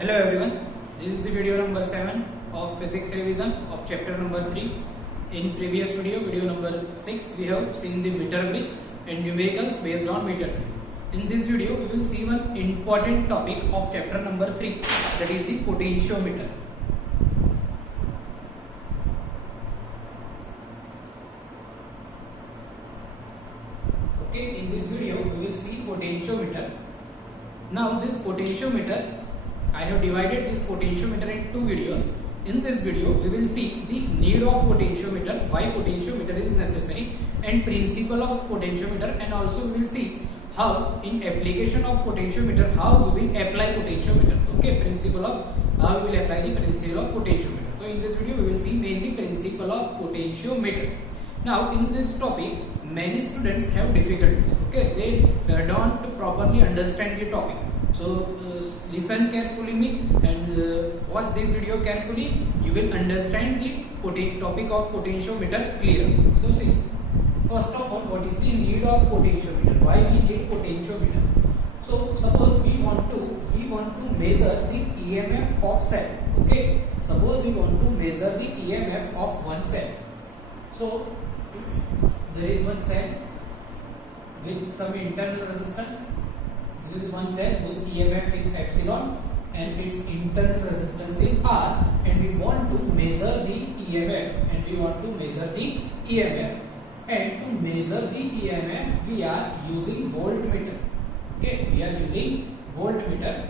Hello everyone, this is the video number 7 of physics revision of chapter number 3. In previous video number 6, we have seen the meter bridge and numericals based on meter bridge. In this video, we will see one important topic of chapter number 3, that is the potentiometer. Okay, in this video, we will see potentiometer. Now this potentiometer, I have divided this potentiometer in two videos. In this video, we will see the need of potentiometer, why potentiometer is necessary, and principle of potentiometer, and also we will see how in application of potentiometer, how we will apply potentiometer. Okay, principle of how we will apply the principle of potentiometer. So in this video, we will see mainly principle of potentiometer. Now in this topic, many students have difficulties. Okay, they don't properly understand the topic. So listen carefully me and watch this video carefully. You will understand the topic of potentiometer clearly. So see, first of all, what is the need of potentiometer? Why we need potentiometer? So suppose we want to measure the EMF of cell. Okay, suppose we want to measure the EMF of one cell. So there is one cell with some internal resistance. This is one cell whose EMF is epsilon and its internal resistance is R, and we want to measure the EMF and we want to measure the EMF, and to measure the EMF we are using voltmeter. Okay, we are using voltmeter.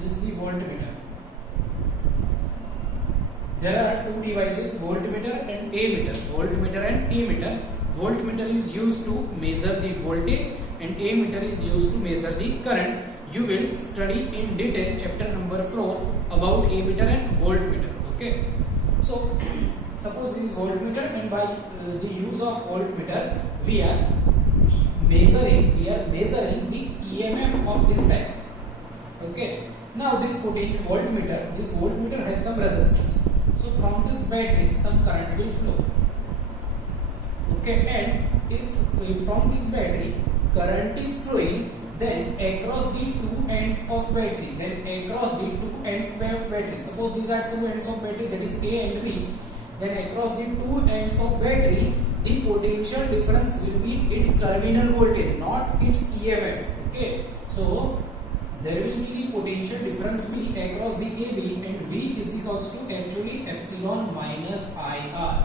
This is the voltmeter. There are two devices, voltmeter and ammeter. Voltmeter and ammeter. Voltmeter is used to measure the voltage and ammeter is used to measure the current. You will study in detail chapter number 4 about ammeter and voltmeter. Okay, so suppose this is voltmeter, and by the use of voltmeter we are measuring the EMF of this cell. Okay, now this voltmeter has some resistance. So from this battery some current will flow. Okay, and if from this battery current is flowing, then across the two ends of battery, suppose these are two ends of battery, that is A and B, then across the two ends of battery, the potential difference will be its terminal voltage, not its EMF. Okay, so there will be potential difference V across the AB, and V is equals to actually epsilon minus IR.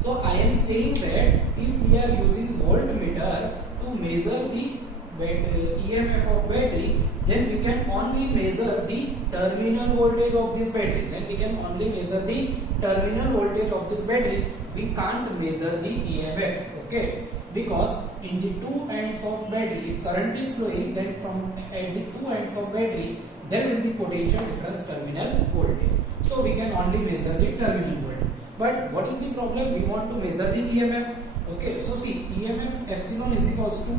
So I am saying that if we are using voltmeter to measure the EMF of battery, then we can only measure the terminal voltage of this battery. We can't measure the EMF. Okay, because in the two ends of battery, if current is flowing, then from at the two ends of battery there will be potential difference terminal voltage. So we can only measure the terminal voltage. But what is the problem? We want to measure the EMF. Okay, so see, EMF epsilon is equals to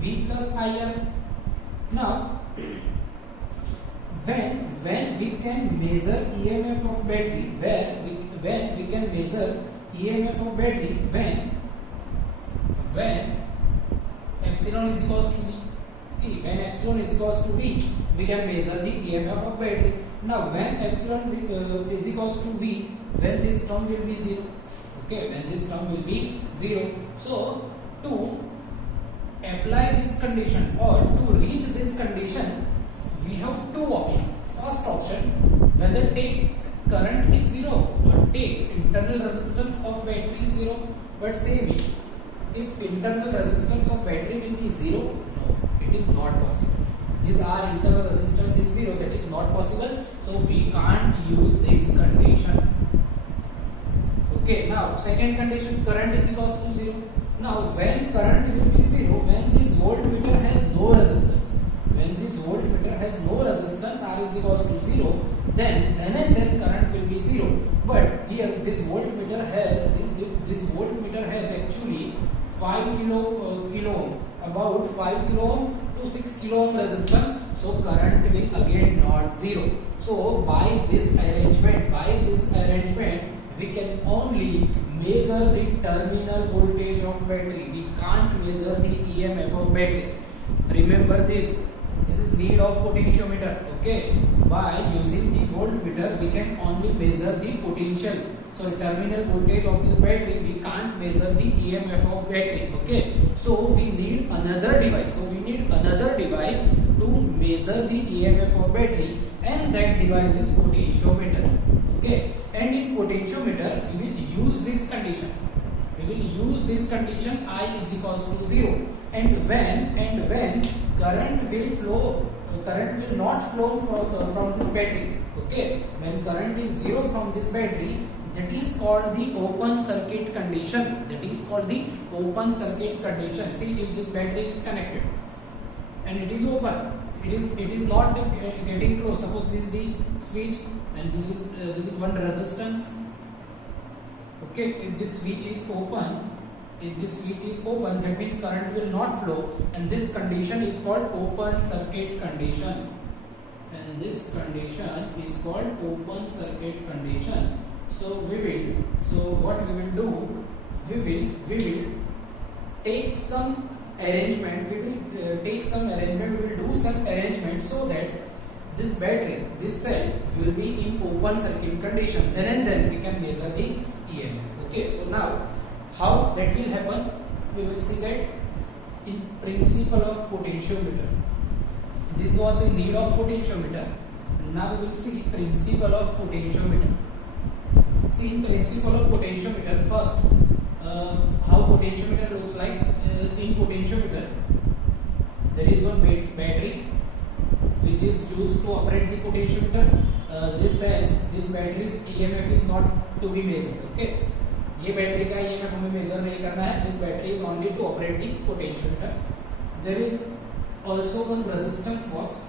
V plus IR. Now, when we can measure EMF of battery, when we can measure EMF of battery, when epsilon is equals to V. See, when epsilon is equals to V, we can measure the EMF of battery. Now, when epsilon is equals to V, when this term will be 0. Okay, when this term will be 0. So, to apply this condition or to reach this condition, we have two options. First option, whether take current is 0 or take internal resistance of battery is 0. But say me, if internal resistance of battery will be 0, no, it is not possible. This R internal resistance is 0, that is not possible. So we can't use this condition. Okay, now second condition, current is equals to 0. Now when current will be 0, when this voltmeter has no resistance, R is equals to 0, then current will be 0. But here this voltmeter has actually 5 kilo ohm, about 5 kilo ohm to 6 kilo ohm resistance. So current will again not 0. So by this arrangement, we can only measure the terminal voltage of battery. We can't measure the EMF of battery. Remember this. This is need of potentiometer. Okay, by using the voltmeter we can only measure the potential. So terminal voltage of this battery, we can't measure the EMF of battery. Okay, so we need another device. So we need another device to measure the EMF of battery, and that device is potentiometer. Okay, and in potentiometer we will use this condition. We will use this condition I is equals to 0, and when current will not flow from this battery. Okay, when current is 0 from this battery, that is called the open circuit condition. That is called the open circuit condition. See, if this battery is connected and it is open, it is not getting close. Suppose this is the switch and this is one resistance. Okay, if this switch is open, that means current will not flow, and this condition is called open circuit condition. And this condition is called open circuit condition. So what we will do, we will take some arrangement. We will do some arrangement so that this battery, this cell will be in open circuit condition. Then and then we can measure the EMF. Okay, so now how that will happen, we will see that in principle of potentiometer. This was the need of potentiometer. Now we will see principle of potentiometer. See, in principle of potentiometer, first how potentiometer looks like. In potentiometer there is one battery which is used to operate the potentiometer. This battery's EMF is not to be measured. Okay, ये battery का EMF हमें major नहीं करना है. This battery is only to operate the potentiometer. There is also one resistance box.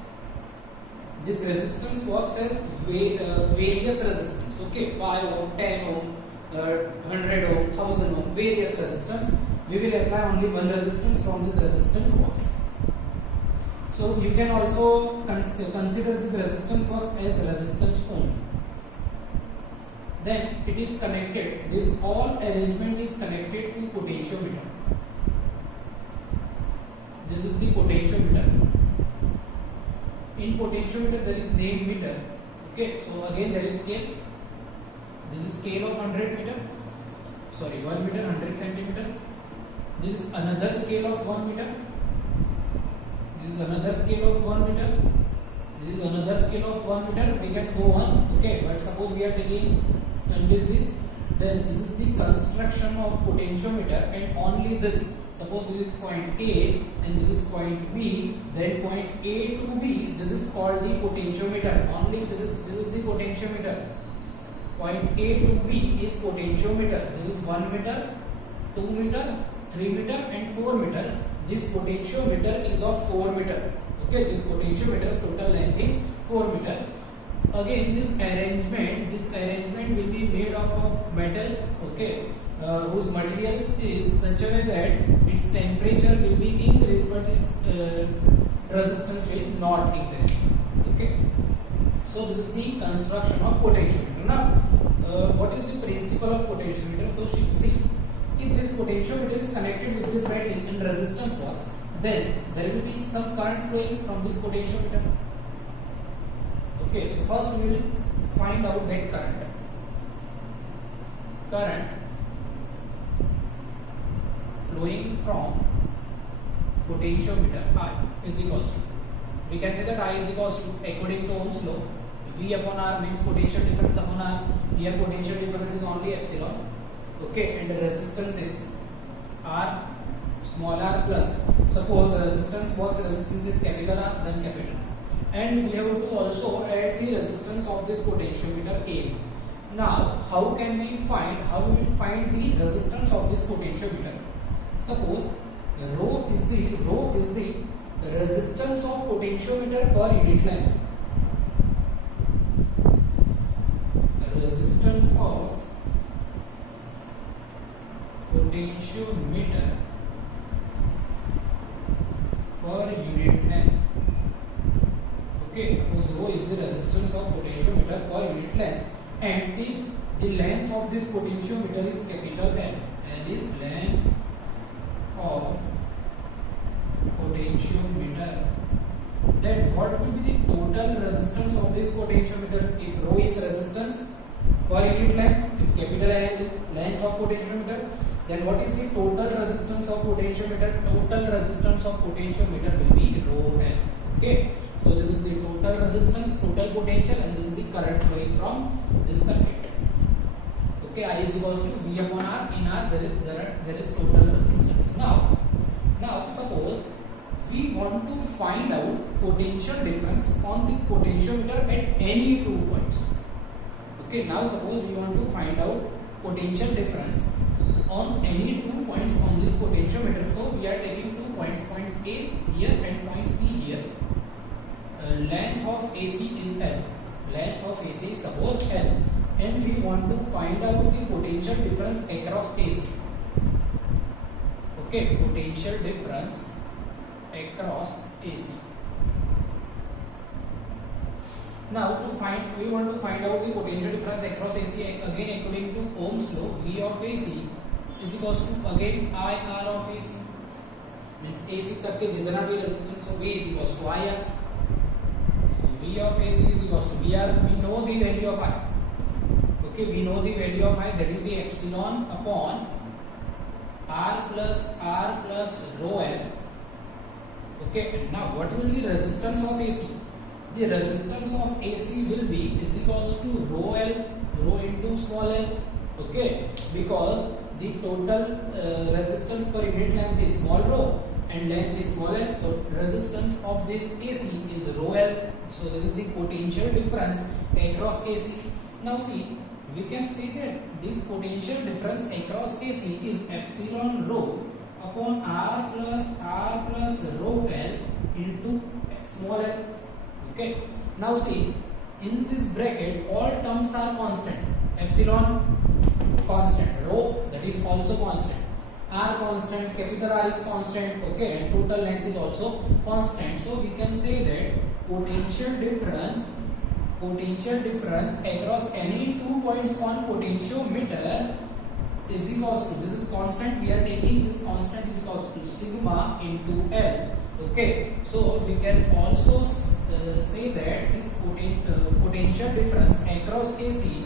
This resistance box has various resistance. Okay, 5 ohm, 10 ohm, 100 ohm, 1000 ohm, various resistance. We will apply only one resistance from this resistance box. So you can also consider this resistance box as resistance only. Then it is connected. This all arrangement is connected to potentiometer. This is the potentiometer. In potentiometer there is name meter. Okay, so again there is scale. This is scale of 1 meter, 100 centimeter. This is another scale of 1 meter. This is another scale of 1 meter. This is another scale of 1 meter. We can go on. Okay, but suppose we are taking until this, then this is the construction of potentiometer, and only this. Suppose this is point A and this is point B, then point A to B, this is called the potentiometer. Only this is the potentiometer. Point A to B is potentiometer. This is 1 meter, 2 meter, 3 meter and 4 meter. This potentiometer is of 4 meter. Okay, this potentiometer's total length is 4 meter. Again, this arrangement will be made of metal. Okay, whose material is such a way that its temperature will be increased, but its resistance will not increase. Okay, so this is the construction of potentiometer. Now, what is the principle of potentiometer? So see, if this potentiometer is connected with this battery in resistance box, then there will be some current flowing from this potentiometer. Okay, so first we will find out that current flowing from potentiometer I is equals to, we can say that I is equals to, according to Ohm's law, V upon R means potential difference upon R. Here potential difference is only epsilon. Okay, and the resistance is R small r plus. Suppose resistance box resistance is capital R, then capital. And we have to also add the resistance of this potentiometer A. Now, how will we find the resistance of this potentiometer? Suppose rho is the resistance of potentiometer per unit length. Resistance of potentiometer per unit length. Okay, suppose rho is the resistance of potentiometer per unit length, and if the length of this potentiometer is capital N, N is length of potentiometer then what will be the total resistance of this potentiometer? If rho is resistance per unit length, if capital L is length of potentiometer, then what is the total resistance of potentiometer? Total resistance of potentiometer will be rho L. Okay, so this is the total resistance, total potential, and this is the current flowing from this circuit. Okay, I is equals to V upon R. In R there is total resistance. Now suppose we want to find out potential difference on this potentiometer at any 2 points. Okay, now suppose we want to find out potential difference on any 2 points on this potentiometer. So we are taking 2 points, points A here and point C here. Length of AC is L. Length of AC is suppose L, and we want to find out the potential difference across AC. Okay, potential difference across AC. Now we want to find out the potential difference across AC. Again, according to Ohm's law, V of AC is equals to again IR of AC. Means AC तक के जितना भी resistance हो, V is equals to IR. So V of AC is equals to VR. We know the value of I. Okay, we know the value of I, that is the epsilon upon R plus rho L. Okay, and now what will be the resistance of AC? The resistance of AC will be is equals to rho L, rho into small l. Okay, because the total resistance per unit length is small rho and length is small l. So resistance of this AC is rho L. So this is the potential difference across AC. Now see, we can see that this potential difference across AC is epsilon rho upon R plus rho L into small l. Okay. Now see, in this bracket all terms are constant. Epsilon constant, rho that is also constant, R constant, capital R is constant. Okay, and total length is also constant. So we can say that potential difference across any 2 points on potentiometer is equals to, this is constant, we are taking this constant is equals to sigma into L. Okay, so we can also say that this potential difference across AC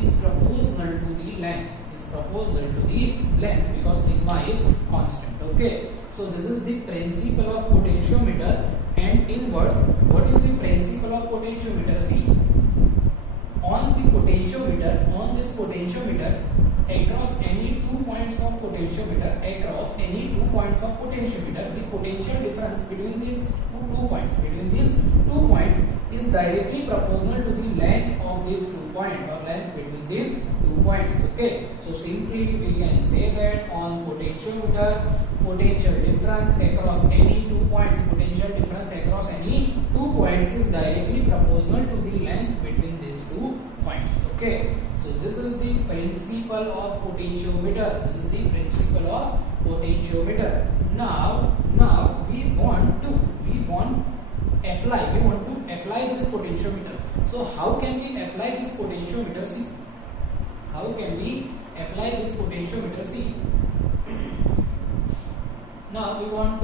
is proportional to the length. Because sigma is constant. Okay, so this is the principle of potentiometer. And inwards, what is the principle of potentiometer? See, on this potentiometer, across any 2 points of potentiometer, the potential difference between these two points is directly proportional to the length of these 2 points or length between these 2 points. Okay, so simply we can say that on potentiometer, potential difference across any 2 points, is directly proportional to the length between these 2 points. Okay, so this is the principle of potentiometer. Now we want to apply this potentiometer. So how can we apply this potentiometer? See, now we want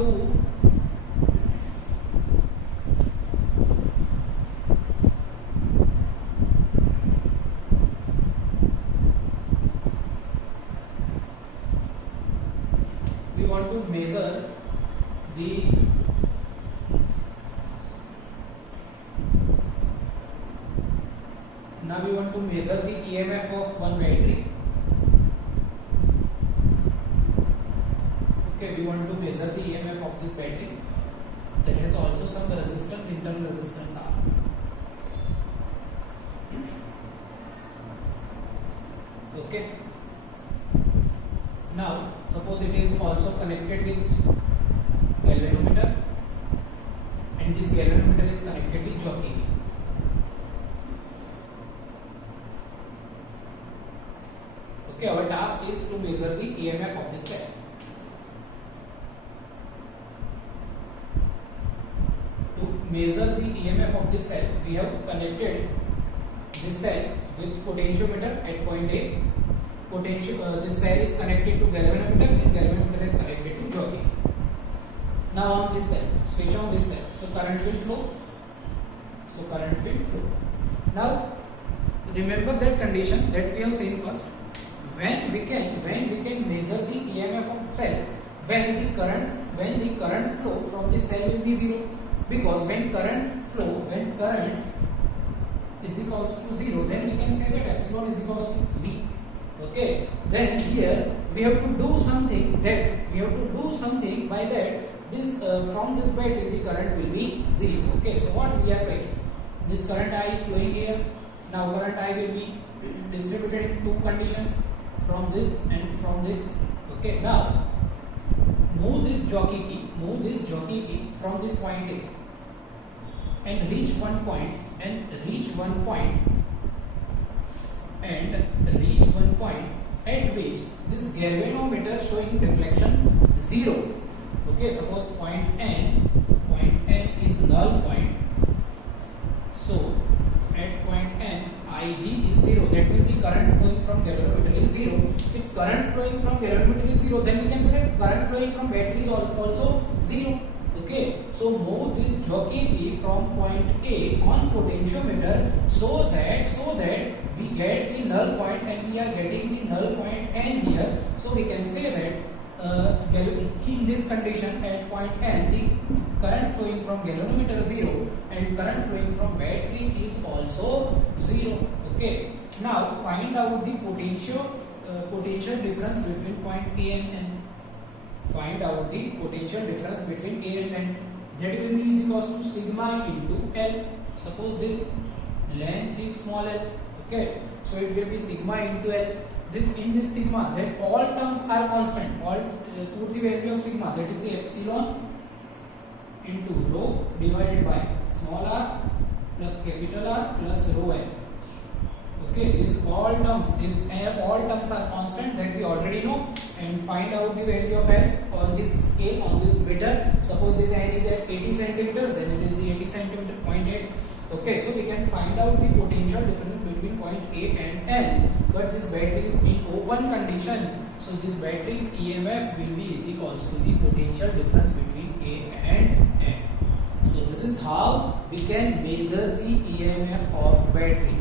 to measure the EMF of one battery. Okay, we want to measure the EMF of this battery. That has also some resistance, internal resistance R. Okay. Now, suppose it is also connected with galvanometer, and this galvanometer is connected with jockey. Okay, our task is to measure the EMF of this cell. To measure the EMF of this cell, we have connected this cell with potentiometer at point A. This cell is connected to galvanometer and galvanometer is connected to jockey. Now on this cell, switch on this cell. So current will flow. Now remember that condition that we have seen first. When we can measure the EMF of cell when the current flow from the cell will be zero, because when current is equals to zero, then we can say that epsilon is equals to V. Okay, then here we have to do something by that this from this battery the current will be zero. Okay, so what we are doing, this current I is flowing here. Now current I will be distributed in two conditions, from this and from this. Okay, now move this jockey key from this point A and reach one point at which this galvanometer showing deflection 0. Okay, suppose point N is null point. So at point N, Ig is 0. That means the current flowing from galvanometer is 0. If current flowing from galvanometer is 0, then we can say that current flowing from battery is also 0. Okay, so move this jockey key from point A on potentiometer so that we get the null point, and we are getting the null point N here. So we can say that in this condition at point N, the current flowing from galvanometer is 0 and current flowing from battery is also 0. Okay, now find out the potential difference between point A and N. Find out the potential difference between A and N. That will be equals to sigma into L. Suppose this length is small l. Okay, so it will be sigma into L. In this sigma, then all terms are constant. All put the value of sigma, that is the epsilon into rho divided by small r plus capital R plus rho L. Okay, all terms are constant, that we already know, and find out the value of L on this scale, on this meter. Suppose this N is at 80 centimeter, then it is the 80 centimeter, 0.8. Okay, so we can find out the potential difference between point A and N, but this battery is in open condition, so this battery's EMF will be is equals to the potential difference between A and N. So this is how we can measure the EMF of battery.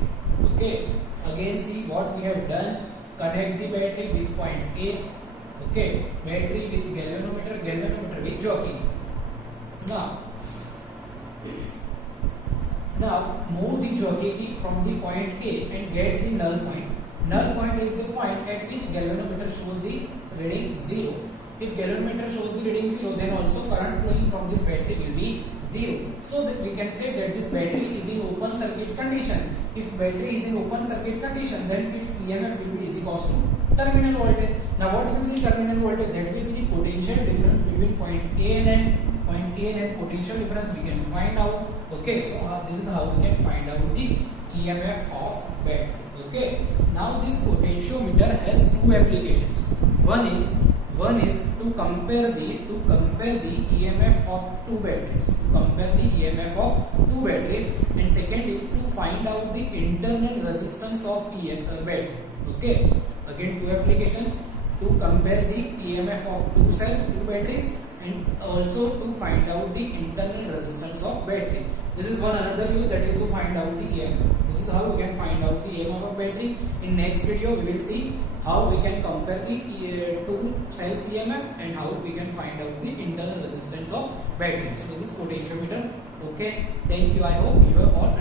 Okay, again see what we have done. Connect the battery with point A. Okay, battery with galvanometer with jockey. Now move the jockey key from the point A and get the null point. Null point is the point at which galvanometer shows the reading 0. If galvanometer shows the reading 0, then also current flowing from this battery will be 0. So that we can say that this battery is in open circuit condition. If battery is in open circuit condition, then its EMF will be is equals to terminal voltage. Now what will be the terminal voltage? That will be the potential difference between point A and N. Point A and N potential difference we can find out. Okay, so this is how we can find out the EMF of battery. Okay, now this potentiometer has two applications. One is to compare the EMF of two batteries. And second is to find out the internal resistance of battery. Okay, again two applications: to compare the EMF of two cells, two batteries, and also to find out the internal resistance of battery. This is one another use, that is to find out the EMF. This is how we can find out the EMF of battery. In next video we will see how we can compare the two cells EMF and how we can find out the internal resistance of battery. So this is potentiometer. Okay, thank you. I hope you have all